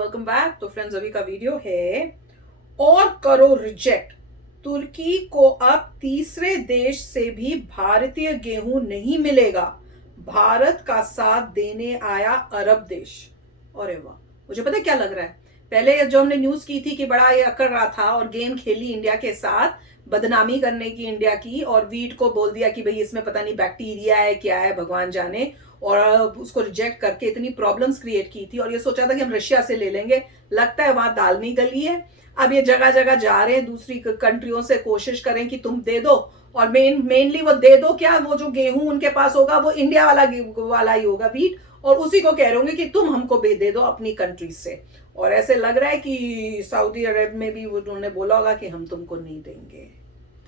Welcome back. तो friends, अभी का वीडियो है और करो रिजेक्ट। तुर्की को अब तीसरे देश से भी भारतीय गेहूं नहीं मिलेगा। भारत का साथ देने आया अरब देश। अरे वाह, मुझे पता है क्या लग रहा है। पहले जो हमने न्यूज की थी कि बड़ा ये अकड़ रहा था और गेम खेली इंडिया के साथ, बदनामी करने की इंडिया की, और वीट को बोल दिया कि भाई इसमें पता नहीं बैक्टीरिया है क्या है भगवान जाने, और उसको रिजेक्ट करके इतनी प्रॉब्लम्स क्रिएट की थी। और ये सोचा था कि हम रशिया से ले लेंगे, लगता है वहां दाल नहीं गली है। अब ये जगह जगह जा रहे हैं, दूसरी कंट्रियों से कोशिश करें कि तुम दे दो, और मेनली वो दे दो क्या, वो जो गेहूं उनके पास होगा वो इंडिया वाला ही होगा वीट, और उसी को कह रहे होंगे कि तुम हमको दे दो अपनी कंट्रीज से। और ऐसे लग रहा है कि सऊदी अरब में भी उन्होंने बोला होगा कि हम तुमको नहीं देंगे।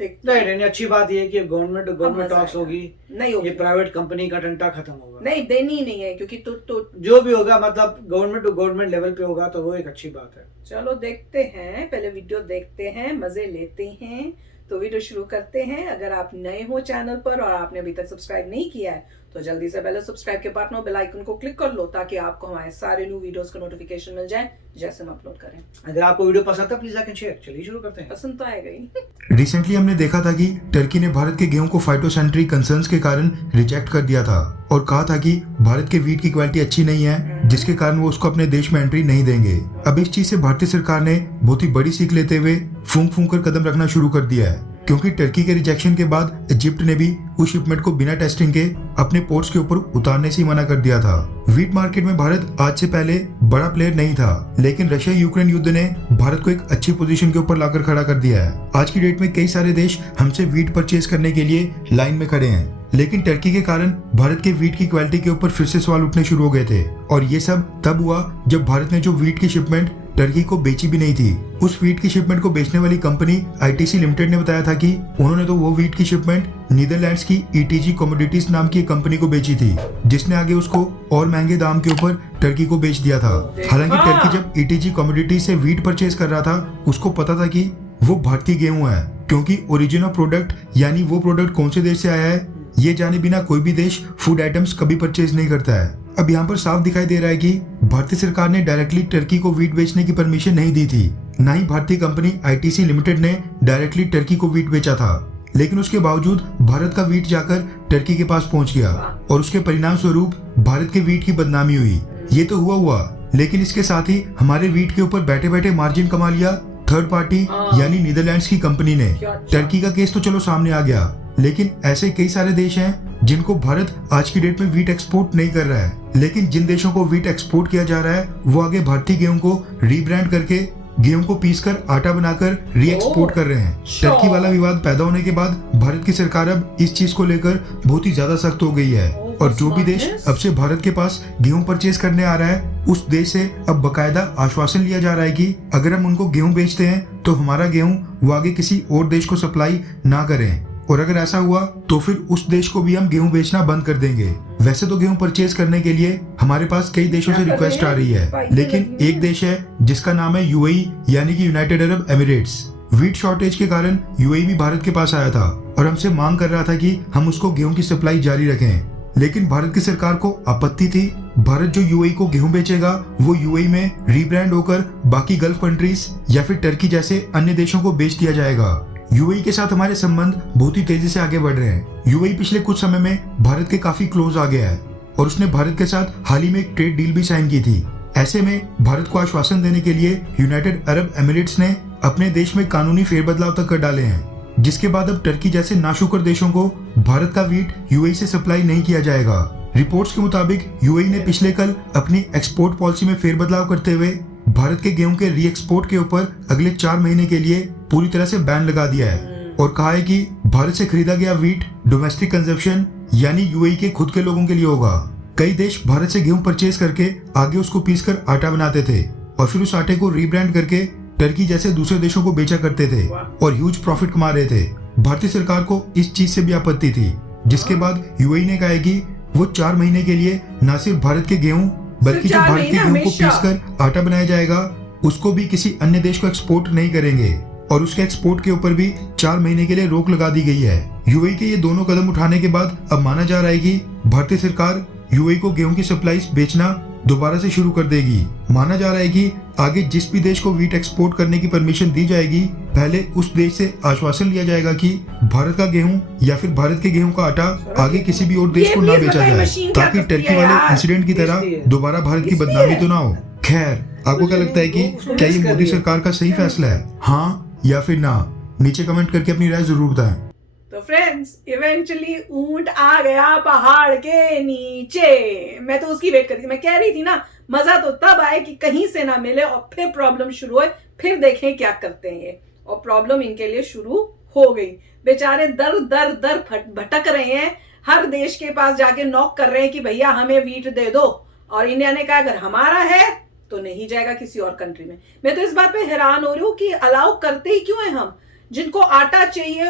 नहीं, अच्छी बात यह है कि गवर्नमेंट टॉक्स होगी, नहीं होगी, ये प्राइवेट कंपनी का डंडा खत्म होगा। नहीं देनी नहीं है, क्योंकि तो जो भी होगा मतलब गवर्नमेंट टू गवर्नमेंट लेवल पे होगा, तो वो एक अच्छी बात है। चलो देखते हैं, पहले वीडियो देखते हैं, मजे लेते हैं। तो वीडियो शुरू करते हैं। अगर आप नए हो चैनल पर और आपने अभी तक सब्सक्राइब नहीं किया है तो जल्दी से पहले सब्सक्राइब के पास बेल आइकन को क्लिक कर लो, ताकि आपको हमारे सारे न्यू वीडियोस का नोटिफिकेशन मिल जाए जैसे हम अपलोड करें। अगर आपको वीडियो पसंद है प्लीज लाइक एंड शेयर। चलिए शुरू करते हैं। पसंद तो आएगा ही। रिसेंटली हमने देखा था कि टर्की ने भारत के गेहूं को फाइटोसैनिटरी कंसर्न्स के कारण रिजेक्ट कर दिया था और कहा था कि भारत के वीट की क्वालिटी अच्छी नहीं है, जिसके कारण वो उसको अपने देश में एंट्री नहीं देंगे। अब इस चीज से भारतीय सरकार ने बहुत ही बड़ी सीख लेते हुए फूंक कर कदम रखना शुरू कर दिया है, क्योंकि टर्की के रिजेक्शन के बाद इजिप्ट ने भी उस शिपमेंट को बिना टेस्टिंग के अपने पोर्ट्स के ऊपर उतारने से मना कर दिया था। वीट मार्केट में भारत आज से पहले बड़ा प्लेयर नहीं था, लेकिन रशिया यूक्रेन युद्ध ने भारत को एक अच्छी पोजीशन के ऊपर लाकर खड़ा कर दिया है। आज की डेट में कई सारे देश हमसे वीट परचेज करने के लिए लाइन में खड़े हैं, लेकिन टर्की के कारण भारत के वीट की क्वालिटी के ऊपर फिर से सवाल उठने शुरू हो गए थे। और ये सब तब हुआ जब भारत ने जो वीट की शिपमेंट टर्की को बेची भी नहीं थी, उस वीट की शिपमेंट को बेचने वाली कंपनी आईटीसी लिमिटेड ने बताया था कि उन्होंने तो वो वीट की शिपमेंट नीदरलैंड्स की ईटीजी कमोडिटीज नाम की कंपनी को बेची थी, जिसने आगे उसको और महंगे दाम के ऊपर टर्की को बेच दिया था। हालांकि टर्की जब ईटीजी कमोडिटीज से वीट परचेज कर रहा था, उसको पता था कि वो भारतीय गेहूं है, क्योंकि ओरिजिन ऑफ प्रोडक्ट यानी वो प्रोडक्ट कौन से देश से आया है ये जाने बिना कोई भी देश फूड आइटम्स कभी परचेज नहीं करता है। अब यहाँ पर साफ दिखाई दे रहा है कि भारतीय सरकार ने डायरेक्टली टर्की को वीट बेचने की परमिशन नहीं दी थी, ना ही भारतीय कंपनी आईटीसी लिमिटेड ने डायरेक्टली टर्की को वीट बेचा था। लेकिन उसके बावजूद भारत का वीट जाकर टर्की के पास पहुंच गया और उसके परिणाम स्वरूप भारत के वीट की बदनामी हुई। ये तो हुआ, लेकिन इसके साथ ही हमारे वीट के ऊपर बैठे बैठे मार्जिन कमा लिया थर्ड पार्टी यानी नीदरलैंड्स की कंपनी ने। टर्की का केस तो चलो सामने आ गया, लेकिन ऐसे कई सारे देश हैं जिनको भारत आज की डेट में वीट एक्सपोर्ट नहीं कर रहा है, लेकिन जिन देशों को वीट एक्सपोर्ट किया जा रहा है वो आगे भारतीय गेहूं को रीब्रांड करके गेहूं को पीसकर आटा बनाकर री एक्सपोर्ट कर रहे हैं। टर्की वाला विवाद पैदा होने के बाद भारत की सरकार अब इस चीज को लेकर बहुत ही ज्यादा सख्त हो गई है, और जो भी देश अब से भारत के पास गेहूं परचेज करने आ रहा है उस देश से अब बकायदा आश्वासन लिया जा रहा है कि अगर हम उनको गेहूं बेचते हैं तो हमारा गेहूं वो आगे किसी और देश को सप्लाई ना करें, और अगर ऐसा हुआ तो फिर उस देश को भी हम गेहूं बेचना बंद कर देंगे। वैसे तो गेहूं परचेज करने के लिए हमारे पास कई देशों से रिक्वेस्ट आ रही है, लेकिन एक देश है जिसका नाम है यूएई यानी कि United Arab Emirates. Wheat shortage के कारण यूएई भी भारत के पास आया था और हमसे मांग कर रहा था कि हम उसको गेहूं की सप्लाई जारी रखें, लेकिन भारत की सरकार को आपत्ति थी। भारत जो यूएई को गेहूं बेचेगा वो यूएई में रीब्रांड होकर बाकी गल्फ कंट्रीज या फिर टर्की जैसे अन्य देशों को बेच दिया जाएगा। यूएई के साथ हमारे संबंध बहुत ही तेजी से आगे बढ़ रहे हैं। यूएई पिछले कुछ समय में भारत के काफी क्लोज आ गया है और उसने भारत के साथ हाल ही में एक ट्रेड डील भी साइन की थी। ऐसे में भारत को आश्वासन देने के लिए यूनाइटेड अरब एमिरेट्स ने अपने देश में कानूनी फेरबदलाव तक कर डाले हैं, जिसके बाद अब टर्की जैसे नाशुक्र देशों को भारत का वीट यूएई से सप्लाई नहीं किया जाएगा। रिपोर्ट्स के मुताबिक यूएई ने पिछले कल अपनी एक्सपोर्ट पॉलिसी में फेरबदलाव करते हुए भारत के गेहूं के री एक्सपोर्ट के ऊपर अगले 4 महीने के लिए पूरी तरह से बैन लगा दिया है और कहा है कि भारत से खरीदा गया वीट डोमेस्टिक कंजप्शन यानी यूएई के खुद के लोगों के लिए होगा। कई देश भारत से गेहूं परचेज करके आगे उसको पीसकर आटा बनाते थे और फिर उस आटे को रीब्रांड करके टर्की जैसे दूसरे देशों को बेचा करते थे और ह्यूज प्रॉफिट कमा रहे थे। भारतीय सरकार को इस चीज से भी आपत्ति थी, जिसके बाद यूएई ने कहा है कि वो 4 महीने के लिए न सिर्फ भारत के गेहूं बल्कि जो भारत के गेहूं को पीसकर आटा बनाया जाएगा उसको भी किसी अन्य देश को एक्सपोर्ट नहीं करेंगे, और उसके एक्सपोर्ट के ऊपर भी 4 महीने के लिए रोक लगा दी गई है। यूएई के ये दोनों कदम उठाने के बाद अब माना जा रहा है कि भारतीय सरकार यूएई को गेहूं की सप्लाईज बेचना दोबारा से शुरू कर देगी। माना जा रहा है कि आगे जिस भी देश को वीट एक्सपोर्ट करने की परमिशन दी जाएगी, पहले उस देश से आश्वासन लिया जाएगा कि भारत का गेहूं या फिर भारत के गेहूं का आटा आगे किसी भी और देश को ना बेचा जाए, ताकि टर्की वाले इंसिडेंट की तरह दोबारा भारत की बदनामी तो ना हो। खैर, आपको क्या लगता है कि क्या ये मोदी सरकार का सही फैसला है, हाँ या फिर ना? नीचे कमेंट करके अपनी राय जरूर बताएं। तो फ्रेंड्स, इवेंचुअली ऊंट आ गया पहाड़ के नीचे। मैं तो उसकी वेट कर रही थी। मैं कह रही थी ना, मजा तो तब आए कि कहीं से ना मिले और फिर प्रॉब्लम शुरू हो, फिर देखें क्या करते हैं ये। और प्रॉब्लम इनके लिए शुरू हो गई। बेचारे दर दर दर भटक रहे हैं, हर देश के पास जाके नॉक कर रहे हैं कि भैया हमें वीट दे दो। और इंडिया ने कहा अगर हमारा है तो नहीं जाएगा किसी और कंट्री में। मैं तो इस बात पे हैरान हो रही हूँ कि अलाउ करते ही क्यों है हम। जिनको आटा चाहिए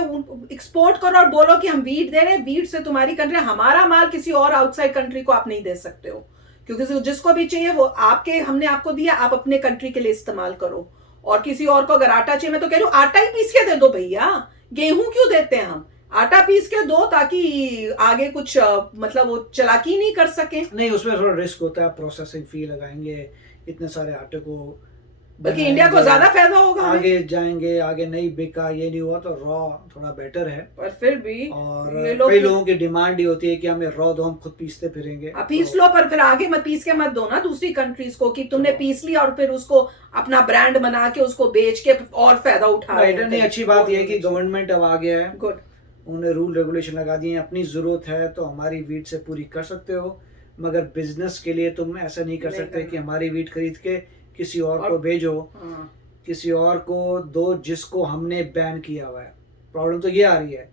एक्सपोर्ट करो और बोलो कि हम वीट दे रहे हैं, वीट से तुम्हारी कंट्री, हमारा माल किसी और आउटसाइड कंट्री को आप नहीं दे सकते हो, क्योंकि जिसको भी चाहिए वो हमने आपको दिया, आप अपने कंट्री के लिए इस्तेमाल करो। और किसी और को अगर आटा चाहिए, मैं तो कह रही हूँ आटा ही पीस के दे दो भैया, गेहूं क्यों देते हैं हम? आटा पीस के दो ताकि आगे कुछ मतलब वो चालाकी नहीं कर सके। नहीं, उसमें थोड़ा रिस्क होता है, प्रोसेसिंग फी लगाएंगे, इतने सारे आटे को, बल्कि इंडिया को ज्यादा फायदा होगा। आगे जाएंगे, आगे नहीं बिका, ये नहीं हुआ तो रॉ थोड़ा बेटर है। पर फिर भी और कई लोगों की डिमांड ही होती है कि हमें रॉ दो, हम खुद पीसते फिरेंगे। पीस लो, पर फिर आगे मत पीस के मत दो ना दूसरी कंट्रीज को कि तुमने पीस लिया और फिर उसको अपना ब्रांड बना के उसको बेच के और फायदा उठा रहे हैं। नहीं, अच्छी बात यह है कि गवर्नमेंट अब आ गया है, गुड, उन्होंने रूल रेगुलेशन लगा दिए हैं। अपनी जरूरत है तो हमारी वीट से पूरी कर सकते हो, मगर बिजनेस के लिए तुम ऐसा नहीं कर सकते कि हमारी वीट खरीद के किसी और को भेजो, किसी और को दो जिसको हमने बैन किया हुआ है। प्रॉब्लम तो ये आ रही है,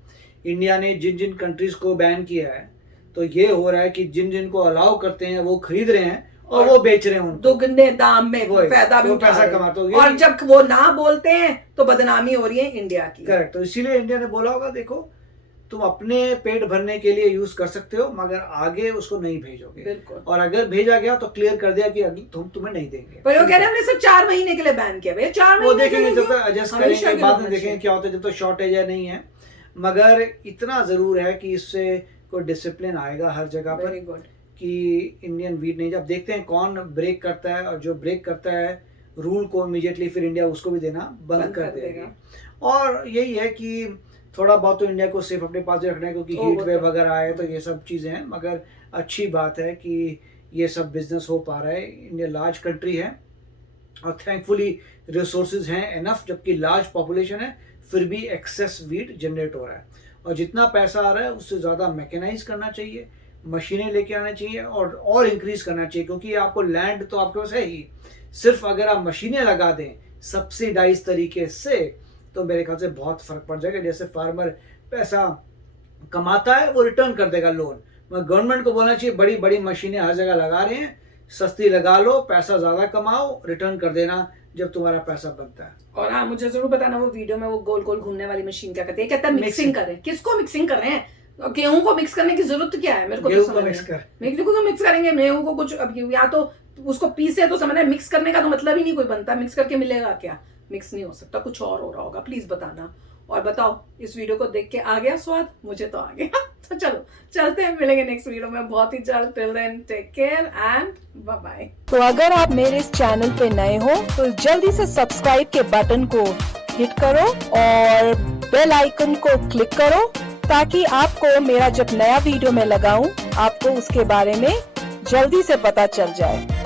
इंडिया ने जिन जिन कंट्रीज को बैन किया है तो ये हो रहा है कि जिन जिन को अलाउ करते हैं वो खरीद रहे हैं और वो बेच रहे हैं, दुगने दाम में फायदा भी पैसा कमाते हो। और जब वो ना बोलते हैं तो बदनामी हो रही है इंडिया की। करेक्ट, तो इसीलिए इंडिया ने बोला होगा देखो तुम अपने पेट भरने के लिए यूज कर सकते हो, मगर आगे उसको नहीं भेजोगे। बिल्कुल। और अगर भेजा गया तो क्लियर कर दिया कि तुम्हें नहीं देंगे। पर वो कह रहे हैं हमने सिर्फ 4 महीने के लिए बैन किया। भैया 4 महीने वो देखेंगे, जब तक एडजस्ट करेंगे, बाद में देखेंगे क्या होता है, जब तक शॉर्टेज है नहीं है। मगर इतना जरूर है कि इससे कोई डिसिप्लिन आएगा हर जगह पर कि इंडियन वीट नहीं। जब देखते हैं कौन ब्रेक करता है, और जो ब्रेक करता है रूल को इमीडिएटली फिर इंडिया उसको भी देना बंद कर देगा। और यही है कि थोड़ा बहुत तो इंडिया को सेफ अपने पास रखना है, क्योंकि हीट वेव वगैरह आए तो ये सब चीज़ें हैं। मगर अच्छी बात है कि ये सब बिजनेस हो पा रहा है। इंडिया लार्ज कंट्री है और थैंकफुली रिसोर्सेज हैं एनफ, जबकि लार्ज पॉपुलेशन है, फिर भी एक्सेस वीट जनरेट हो रहा है। और जितना पैसा आ रहा है उससे ज़्यादा मैकेनाइज करना चाहिए, मशीनें लेके आना चाहिए और इंक्रीज करना चाहिए, क्योंकि आपको लैंड तो आपके पास है ही। सिर्फ अगर आप मशीनें लगा दें सब्सिडाइज तरीके से तो मेरे ख्याल से बहुत फर्क पड़ जाएगा। जैसे फार्मर पैसा कमाता है वो रिटर्न कर देगा लोन, मगर गवर्नमेंट को बोलना चाहिए बड़ी बड़ी मशीनें हर जगह लगा रहे हैं, सस्ती लगा लो, पैसा ज्यादा कमाओ, रिटर्न कर देना जब तुम्हारा पैसा बनता है। और हाँ, मुझे जरूर बताना वो वीडियो में वो गोल गोल घूमने वाली मशीन क्या करती है, कहता है मिक्सिंग करें। किसको मिक्सिंग कर रहे हैं? गेहूं को मिक्स करने की जरूरत क्या है? मेरे को गेहूं को मिक्स करेंगे, गेहूं को कुछ अब या तो उसको पीसे तो समझना, मिक्स करने का तो मतलब ही नहीं कोई बनता। मिक्स करके मिलेगा क्या? मिक्स नहीं हो सकता, कुछ और हो रहा होगा। प्लीज बताना। और बताओ, इस वीडियो को देख के आ गया स्वाद? मुझे तो आ गया। तो चलो चलते हैं, मिलेंगे नेक्स्ट वीडियो में बहुत ही जल्द। Till then take care and bye bye. तो अगर आप मेरे इस चैनल पे नए हो तो जल्दी से सब्सक्राइब के बटन को हिट करो और बेल आइकन को क्लिक करो, ताकि आपको मेरा जब नया वीडियो मैं लगाऊं आपको उसके बारे में जल्दी से पता चल जाए।